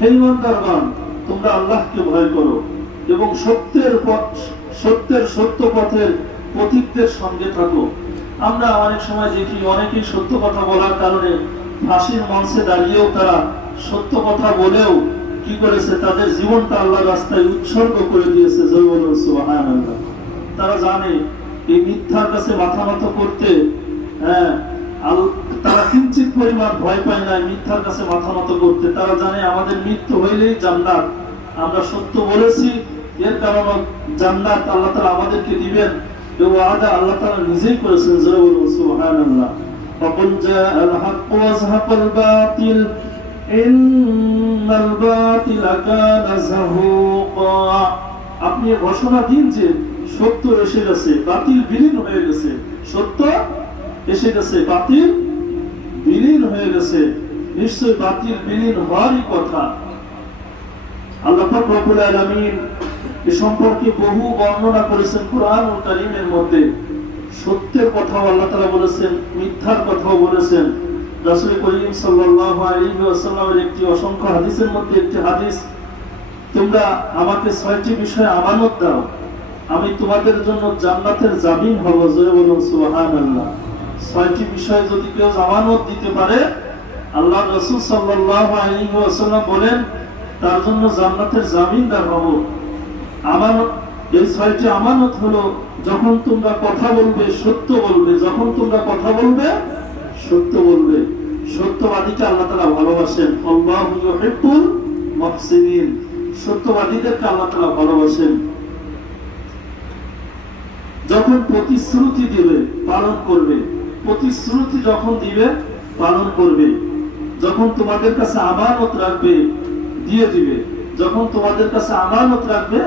হে ঈমানদারগণ, তোমরা আল্লাহকে ভয় করো এবং সত্য পথের পথিকদের সঙ্গে থাকো। আমরা অনেক সময় দেখি অনেকেই সত্য কথা বলার কারণে ফাঁসির মঞ্চে দাঁড়িয়েও তারা সত্য কথা বলেও কি করেছে, তাদের জীবনটা আল্লাহর রাস্তায় উৎসর্গ করে দিয়েছে। জয় বলুন সুবহানাল্লাহ। তারা জানে এই মিথ্যার কাছে মাথা নত করতে, তারা কিঞ্চিত পরিমাণ ভয় পায় না মিথ্যার কাছে মাথা নত করতে। তারা জানে আমাদের মৃত্যু হইলেই জান্নাত, আমরা সত্য বলেছি, এর কারণে জান্নাত আল্লাহ তাআলা আমাদেরকে দিবেন। এই ওয়াদা আল্লাহ তাআলা নিজেই করেছেন। জয় বলুন সুবহানাল্লাহ। ফাকুল জাআল হাক্কু ওয়াযহাকাল বাতিল ইন্নাল বাতিলা কানা যাহুকা। আপনি ঘোষণা দিন যে সত্য এসে গেছে, বাতিল বিলীন হয়ে গেছে। সত্য এসে গেছে, বাতিল বিলীন হয়ে গেছে। নিশ্চয় বাতিল বিলীন হওয়ারই কথা। আল্লাহ পাক রব্বুল আলামিন এ সম্পর্কে বহু বর্ণনা করেছেন কুরআনুল কারীমের মধ্যে। সত্যের কথাও আল্লাহ তাআলা বলেছেন, মিথ্যার কথাও বলেছেন। রাসূল করিম সাল্লাল্লাহু আলাইহি ওয়াসাল্লামের একটি অসংখ্য হাদিসের মধ্যে একটি হাদিস, তোমরা আমাকে 6টি বিষয়ে আমানত দাও, আমি তোমাদের জন্য জান্নাতের জামিন হব। জয় বলুন সুবহানাল্লাহ। 6টি বিষয় যদি কেউ আমানত দিতে পারে, আল্লাহ রাসূল সাল্লাল্লাহু আলাইহি ওয়াসাল্লাম বলেন তার জন্য জান্নাতের জামিনদার হব। আমানত, এই 6টি আমানত হলো, যখন তোমরা কথা বলবে সত্য বলবে, যখন তোমরা কথা বলবে সত্য বলবে। সত্যবাদীকে আল্লাহ তাআলা ভালোবাসেন। আল্লাহু ইউহিব্বুল মুহসিনিন। সত্যবাদীদেরকে আল্লাহ তাআলা ভালোবাসেন। যখন প্রতিশ্রুতি দিবে পালন করবে, প্রতিশ্রুতি যখন দিবে পালন করবে। যখন তোমাদের কাছে আমানত রাখবে দিয়ে দিবে, যখন তোমাদের কাছে আমানত রাখবে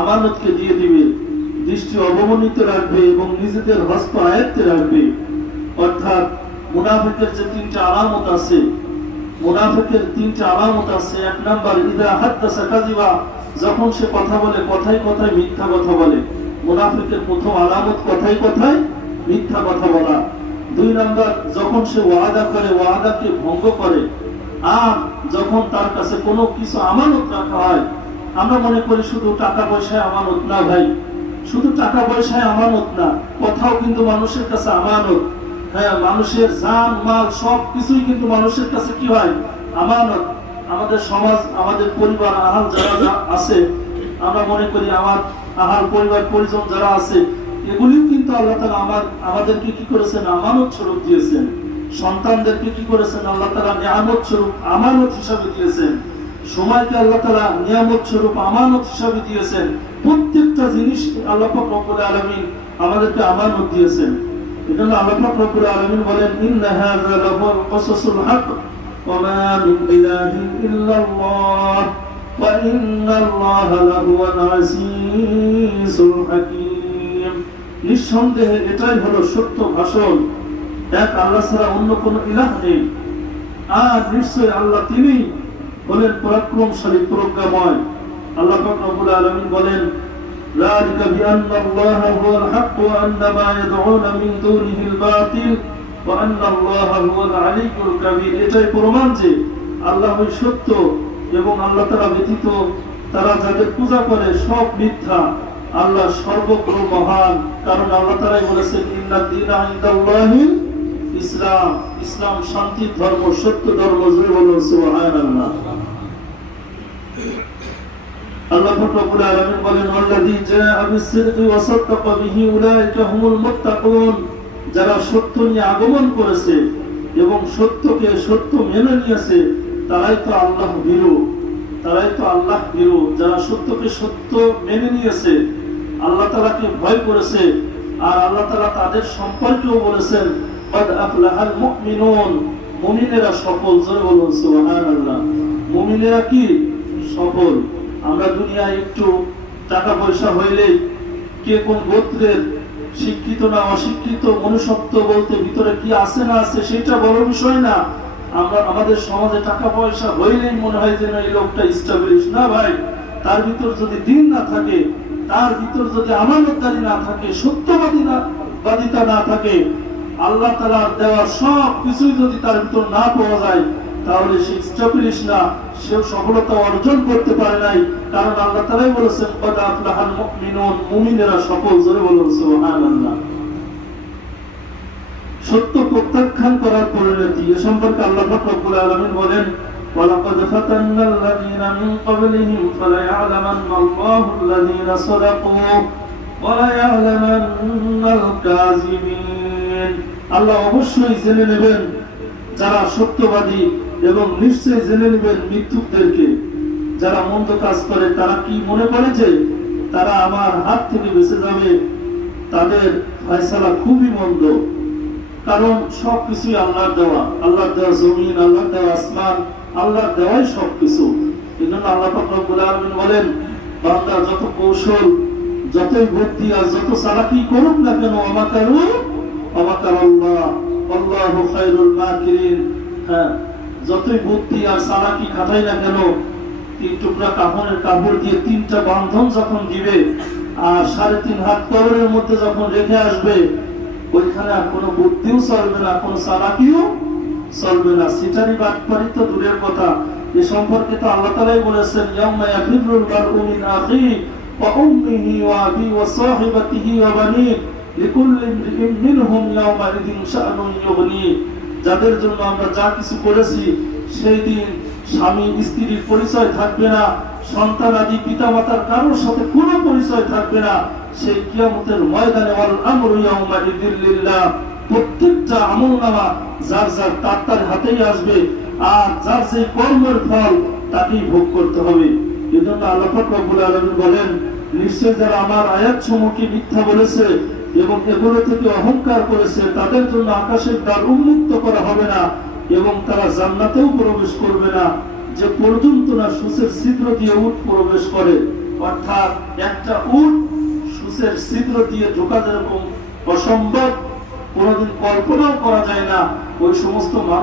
আমানতকে দিয়ে দিবে। দৃষ্টি অবমানিত রাখবে এবং নিজেদের হস্ত আয়ত্তে রাখবে। অর্থাৎ মুনাফিকের যে 3টা আলামত আছে, মুনাফিকের 3টা আলামত আছে। 1 নাম্বার, ইদা হাদাসা কাযিবা, যখন সে কথা বলে কথায় কথায় মিথ্যা কথা বলে। মুনাফিকের প্রথম আলামত কথায় কথায় মিথ্যা কথা বলা। 2 নাম্বার, যখন সে ওয়াদা করে ওয়াদাকে ভঙ্গ করে। আর যখন তার কাছে কোনো কিছু আমানত রাখা হয়, আমরা মনে করি শুধু টাকা পয়সায় আমানত না ভাই, শুধু টাকা পয়সায় আমানত না, কথাও কিন্তু মানুষের কাছে আমানত। হ্যাঁ, মানুষের জান মাল সব কিছুই কিন্তু মানুষের কাছে কি হয়, আমানত। আমাদের সমাজ, আমাদের পরিবার, আহাল যারা আছে, আমরা মনে করি আমার আহাল পরিবার পরিজন যারা আছে, এগুলিও কিন্তু আল্লাহ তাআলা আমাদেরকে কি করেছেন, আমানত স্বরূপ দিয়েছেন। সন্তানদেরকে কি করেছেন, আল্লাহ তাআলা নিয়ামত স্বরূপ আমানত হিসাবে দিয়েছেন। সময়কে আল্লাহ তাআলা নিয়ামত স্বরূপ আমানত হিসাবে দিয়েছেন। প্রত্যেকটা জিনিস আল্লাহ পাক রব্বুল আলামিন আমাদেরকে আমানত দিয়েছেন। এজন্য আল্লাহ পাক রব্বুল আলামিন বলেন, ইন্না হাযা লাহুল কাসাসুল হক ওয়া মা মিন ইলাহিন ইল্লাল্লাহ ওয়া ইন্নাল্লাহা লাহুয়াল আজিজুল হাকীম। নিঃসন্দেহে এটাই হলো সত্য ভাষণ, এক আল্লাহ ছাড়া অন্য কোনো ইলাহ নেই। আর নিশ্চয় আল্লাহ তিনি বলেন পরাক্রমশালী, প্রজ্ঞাময়। আল্লাহ পাক রব্বুল আলামিন বলেন, যালিকা বিআন্নাল্লাহা হুয়াল হক ওয়া আন্না মা ইয়াদউনা মিন দুনিহিল বাতিল ওয়া আন্নাল্লাহা হুয়াল আলিয়্যুল কাবীর। এটাই প্রমাণ যে আল্লাহই সত্য এবং আল্লাহ তাআলা ব্যতীত তারা যাদের পূজা করে সব মিথ্যা। আল্লাহ সর্বজ্ঞ মহান, কারণ আল্লাহ তাআলাই বলেছেন, ইন্নাদ দীনা ইনদাল্লাহিল ইসলাম। ইসলাম শান্তির ধর্ম, সত্য ধর্ম। জোরে বলুন সুবহানাল্লাহ। আল্লাহ রব্বুল আলামিন বলেন, আল্লাযী জাআ বিস-সিদকি ওয়া সাদ্দাকা বিহি উলাইকা হুমুল মুত্তাকুন। যারা সত্য নিয়ে আগমন করেছে এবং সত্যকে সত্য মেনে নিয়েছে, তারাই তো আল্লাহ ভীরু, তারাই তো আল্লাহ ভীরু। যারা সত্যকে সত্য মেনে নিয়েছে, আল্লাহ তাআলাকে ভয় করেছে। আর আল্লাহ তাআলা তাদের সম্পর্কেও বলেছেন, قد أفلح المؤمنون। মুমিনেরা সফল। জোরে বলুন সুবহানাল্লাহ। মুমিনেরা কি সফল। আমরা দুনিয়ায় একটু টাকা পয়সা হইলেই কে কোন গোত্রের, শিক্ষিত না অশিক্ষিত, মনুষ্যত্ব বলতে ভিতরে কি আছে না আছে সেটা বড় বিষয় না। আমরা আমাদের সমাজে টাকা পয়সা হইলেই মনে হয় যেন এই লোকটা এস্টাবলিশ না ভাই। তার ভিতর যদি দিন না থাকে, তার ভিতর যদি আমানতদারি না থাকে, সত্যবাদিতা না থাকে, আল্লাহ তাআলার দেওয়া সব কিছুই যদি তার ভিতর না পাওয়া যায়, তাহলে সে স্টপিলিশ না, সে সফলতা অর্জন করতে পারে নাই। কারণ আল্লাহ তাআলাই বলেছেন কদ আফলাহাল মুমিনুন, মুমিনেরা সফল। জোরে বলুন সুবহানাল্লাহ। সত্য প্রত্যাখ্যান করার পরিণতি এ সম্পর্কে আল্লাহ পাক রব্বুল আলামিন বলেন ওয়ালাকাদ ফাতান্নাল্লাযীনা মিন ক্বাবলিহিম ফালায়া'লামান্নাল্লাহুল্লাযীনা সাদাকু ওয়ালায়া'লামান্নাল কাযিবিন। আল্লাহ অবশ্যই জেনে নেবেন যারা সত্যবাদী এবং নিশ্চয়ই জেনে নেবেন মিথ্যুকদেরকে। যারা মন্দ কাজ করে তারা কি মনে করে যে তারা আমার হাত থেকে বেঁচে যাবে, তাদের ফয়সালা খুবই মন্দ। কারণ সবকিছুই আল্লাহর দেওয়া, আল্লাহর দেওয়া জমিন, আল্লাহর দেওয়া আসমান, আল্লাহর দেওয়াই সবকিছু। এই জন্য আল্লাহ পাক রব্বুল আলামিন বলেন বান্দা যত কৌশল, যতই বুদ্ধি আর যত চালাকি করুক না কেন, আমাকারু আমাকারাল্লাহ আল্লাহু খায়রুল মাকিরিন। হ্যাঁ, যতই বুদ্ধি আর চালাকি খাটাই না কেন, 3 টুকরা কাপড়ের কাপড় দিয়ে 3টা বাঁধন যখন দিবে আর 3.5 হাত কবরের মধ্যে যখন রেখে আসবে, ওইখানে আর কোনো বুদ্ধিও চলবে না, কোনো চালাকিও চলবে না। সিটারি বাটপারি তো দূরের কথা, এ সম্পর্কে তো আল্লাহ তাআলাই বলেছেন ইয়াউমা ইয়াফিরুল মারউ মিন আখিহি ওয়া উম্মিহি ওয়া আবিহি ওয়া সাহিবাতিহি ওয়া বানিহি লিকুল্লি ইমরিইন মিনহুম ইয়াউমা ইযিন শাআনুন ইউগনি। যাদের জন্য আমরা যা কিছু করেছি সেই দিন স্বামী স্ত্রীর পরিচয় থাকবে না, সন্তান আদি পিতামাতার কারোর সাথে কোনো পরিচয় থাকবে না। সেই কিয়ামতের ময়দানে ওয়াল আমরু ইয়াউমা ইযিল লিল্লাহ, প্রত্যেকটা আমলনামা যার যার তার হাতেই আসবে, আর যার যে কর্মের ফল তাকেই ভোগ করতে হবে। এজন্য আল্লাহ পাক রব্বুল আলামিন বলেন নিশ্চয় যারা আমার আয়াতসমূহকে মিথ্যা বলেছে এবং এগুলো থেকে অহংকার করেছে তাদের জন্য আকাশের দ্বার উন্মুক্ত করা হবে না এবং তারা জান্নাতেও প্রবেশ করবে না যে পর্যন্ত না সূচের ছিদ্র দিয়ে উট প্রবেশ করে। অর্থাৎ একটা উট সূচের ছিদ্র দিয়ে ঢোকা যেরকম অসম্ভব, কোনোদিন কল্পনাও করা যায় না, ওই সমস্ত মানুষ